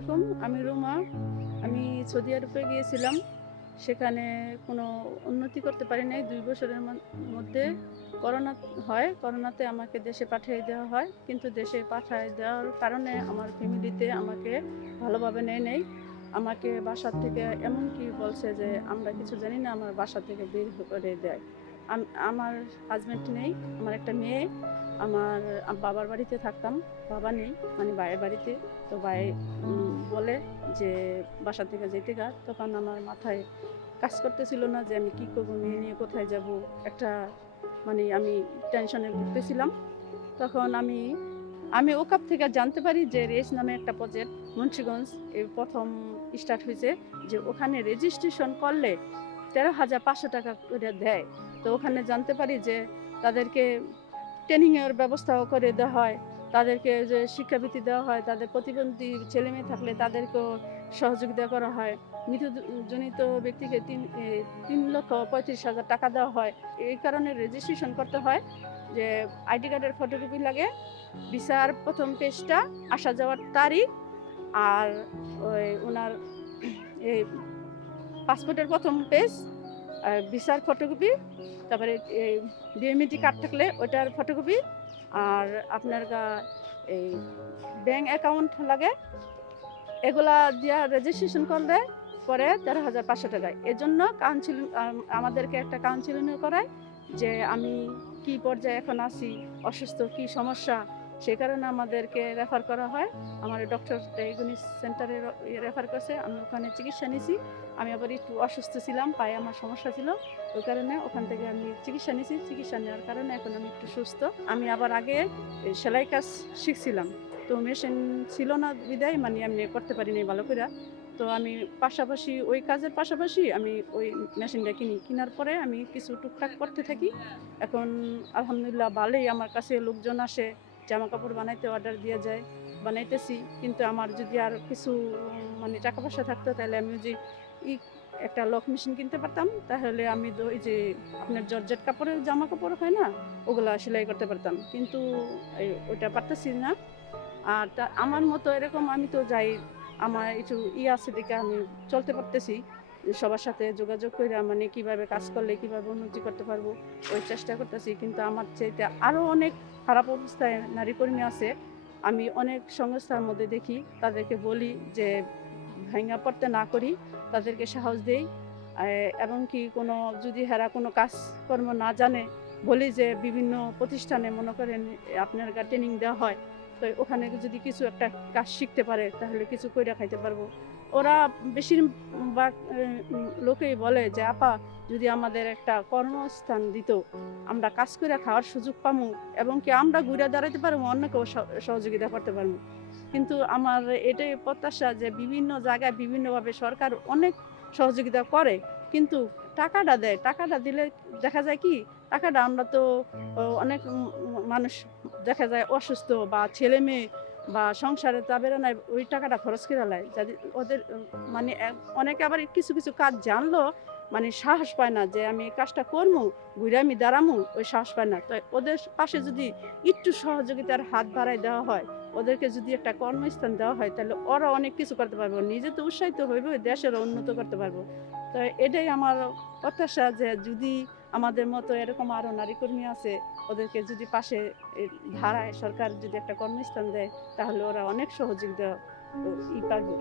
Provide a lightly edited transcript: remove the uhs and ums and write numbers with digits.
আলাইকুম। আমি রুমা। আমি সৌদি আরবে গিয়েছিলাম। সেখানে কোনো উন্নতি করতে পারি নাই। ২ বছরের মধ্যে করোনা হয়। করোনাতে আমাকে দেশে পাঠিয়ে দেওয়া হয়। কিন্তু দেশে পাঠায় দেওয়ার কারণে আমার ফ্যামিলিতে আমাকে ভালোভাবে নেয় নাই। আমাকে বাসা থেকে এমনকি বলছে যে, "আমরা কিছু জানি না।" আমার বাসা থেকে বের করে দেয়। আমার হাসব্যান্ড নেই। আমার একটা মেয়ে। আমার বাবার বাড়িতে থাকতাম। বাবা নেই, মানে ভাইয়ের বাড়িতে। তো ভাই বলে যে, "বাসা থেকে যেতে গা।" তখন আমার মাথায় কাজ করতেছিল না যে আমি কি করব, মেয়ে নিয়ে কোথায় যাব। একটা মানে আমি টেনশনে ভুগতেছিলাম। তখন আমি ওকাব থেকে জানতে পারি যে রেস নামে একটা প্রজেক্ট মুন্সিগঞ্জ এই ১ম স্টার্ট হয়েছে, যে ওখানে রেজিস্ট্রেশন করলে ১৩,৫০০ টাকা করে দেয়। তো ওখানে জানতে পারি যে তাদেরকে ট্রেনিংয়ের ব্যবস্থাও করে দেওয়া হয়। তাদেরকে যে শিক্ষাবৃত্তি দেওয়া হয়, তাদের প্রতিবন্ধী ছেলেমেয়ে থাকলে তাদেরকেও সহযোগিতা করা হয়। মৃত্যুজনিত ব্যক্তিকে ৩,৩,৩৫,০০০ টাকা দেওয়া হয়। এই কারণে রেজিস্ট্রেশন করতে হয় যে আইডি কার্ডের ফটোকপি লাগে, ভিসার ১ম পেজটা, আসা যাওয়ার তারিখ, আর ওই উনার এই পাসপোর্টের ১ম পেজ, ভিসার ফটোকপি, তারপরে এই বিএমইটি কার্ড থাকলে ওইটার ফটোকপি, আর আপনার এই ব্যাংক অ্যাকাউন্ট লাগে। এগুলা দিয়া রেজিস্ট্রেশন করলে পরে ১৩,৫০০ টাকায়। এজন্য কাউন্সিলিং আমাদেরকে একটা কাউন্সিলিংও করায় যে আমি কি পর্যায়ে এখন আছি, অসুস্থ, কি সমস্যা। সে কারণে আমাদেরকে রেফার করা হয়। আমার ডক্টর ডায়াগনিস সেন্টারে রেফার করছে। আমি ওখানে চিকিৎসা নিছি। আমি আবার একটু অসুস্থ ছিলাম, পায়ে আমার সমস্যা ছিল। ওই কারণে ওখান থেকে আমি চিকিৎসা নিছি। চিকিৎসা নেওয়ার কারণে এখন আমি একটু সুস্থ। আমি আবার আগে সেলাই কাজ শিখছিলাম। তো মেশিন ছিল না বিধায় মানে এমনি করতে পারি নাই ভালো কইরা। তো আমি পাশাপাশি ওই কাজের পাশাপাশি আমি ওই মেশিনটা কিনি। কিনার পরে আমি কিছু টুকটাক করতে থাকি। এখন আলহামদুলিল্লাহ ভালোই আমার কাছে লোকজন আসে, জামাকাপড় বানাইতে অর্ডার দেয়া যায়। বানাইতেছি। কিন্তু আমার যদি আরো কিছু মানে টাকা পয়সা থাকতো তাহলে আমি ওই যে ই একটা লক মেশিন কিনতে পারতাম। তাহলে আমি ওই যে আপনার জর্জেট কাপড়ের জামাকাপড় হয় না? ওগুলা সেলাই করতে পারতাম। কিন্তু ওইটা পারতেছি না। আর আমার মতো এরকম আমি তো যাই, আমার একটু আছে দেখে আমি চলতে পারতেছি। সবার সাথে যোগাযোগ কইরা মানে কিভাবে কাজ করলে কিভাবে উন্নতি করতে পারবো, ওই চেষ্টা করতেছি। কিন্তু আমার চাইতে আরো অনেক খারাপ অবস্থায় নারী কর্মী আছে। আমি অনেক সংস্থার মধ্যে দেখি, তাদেরকে বলি যে ভাইঙা পড়তে না করি, তাদেরকে সাহস দেই। এবং কি কোনো যদি হেরা কোনো কাজকর্ম না জানে, বলি যে বিভিন্ন প্রতিষ্ঠানে মনে করেন আপনার ট্রেনিং দেওয়া হয়। তো ওখানে যদি কিছু একটা কাজ শিখতে পারে তাহলে কিছু কইরা খাইতে পারবো। ওরা বেশিরভাগ লোকেই বলে যে, "আপা, যদি আমাদের একটা কর্মস্থান দিত, আমরা কাজ কইরা খাওয়ার সুযোগ পামু এবং কি আমরা ঘুরে দাঁড়াইতে পারবো, অন্যকেও সহযোগিতা করতে পারবো।" কিন্তু আমার এটাই প্রত্যাশা যে বিভিন্ন জায়গায় বিভিন্নভাবে সরকার অনেক সহযোগিতা করে। কিন্তু টাকাটা দেয়। টাকাটা দিলে দেখা যায় কি, টাকাটা আমরা তো অনেক মানুষ দেখা যায় অসুস্থ বা ছেলেমেয়ে বা সংসারে তাবেরা নাই, ওই টাকাটা খরচ করে লেয়। যাদের ওদের মানে অনেকে আবার কিছু কাজ জানলেও মানে সাহস পায় না যে আমি এই কাজটা করমু, ঘুরে আমি দাঁড়ামু, ওই সাহস পায় না। তো ওদের পাশে যদি একটু সহযোগিতার হাত বাড়ায় দেওয়া হয়, ওদেরকে যদি একটা কর্মস্থান দেওয়া হয় তাহলে ওরা অনেক কিছু করতে পারবে। নিজে তো উৎসাহিত হইবে, দেশেরও উন্নত করতে পারবো। তো এটাই আমার প্রত্যাশা যে যদি আমাদের মতো এরকম আরো নারী কর্মী আছে, ওদেরকে যদি পাশে এ দাঁড়ায়, সরকার যদি একটা কর্মস্থান দেয় তাহলে ওরা অনেক সহযোগিতা পারবে।